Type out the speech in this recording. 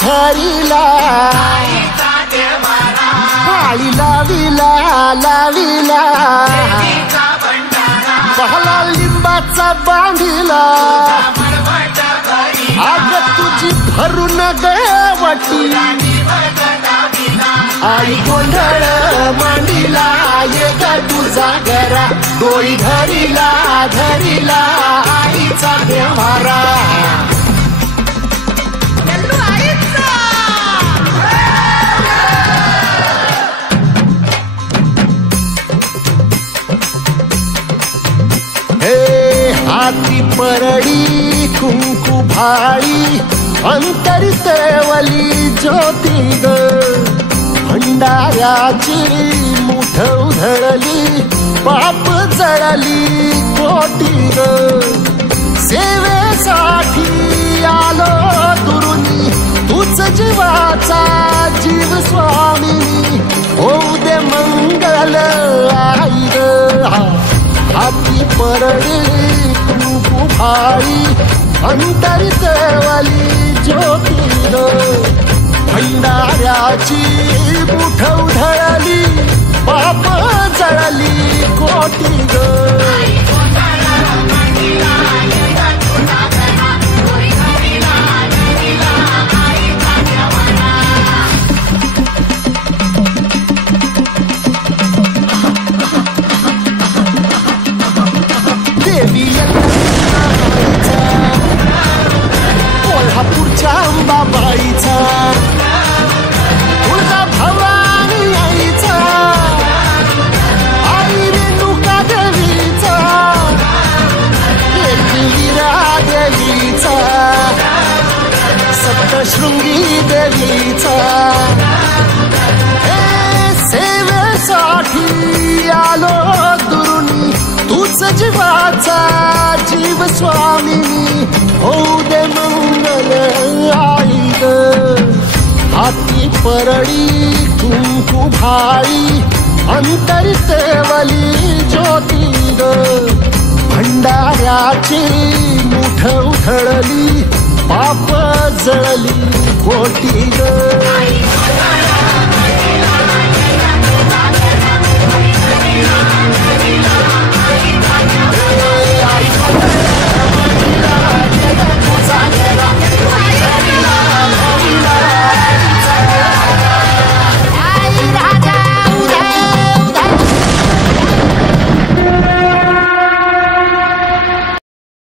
धरिला आई लाविला लाविला बहला लिंबाचा बांधिला आग तुझी भरून गवटी आई गोंधळ मांडिला ये ग तुझा घरा डोई धरिला धरिला आईचा देवारा हाती परडी कुंकू भाळी अंतरितवली ज्योती ग भंडाऱ्याची मुठ उधळली पाप जळली कोटी ग सेवेसाठी आलो दुरुनी तूच जीवाचा जीव स्वामी होऊ दे मंगल आई ग हाती परडी कुंकू भाळी अंतरितवली ज्योती ग भंडाऱ्याची मुठ उधळली पाप जळली कोटी ग कोल्हापूरच्या अंबाबाईचा तुळजा भवानी आईचा आई रेणुका देवीचा एकविरा देवीचा सप्तशृंगी देवीचा हे सेवेसाठी आलो दुरुनी तूच जीवाचा जीव स्वामी होऊ दे मंगल आई ग हाती परडी कुंकू भाळी अंतरितवली ज्योती ग भंडाऱ्याची मुठ उधळली पाप जळली कोटी ग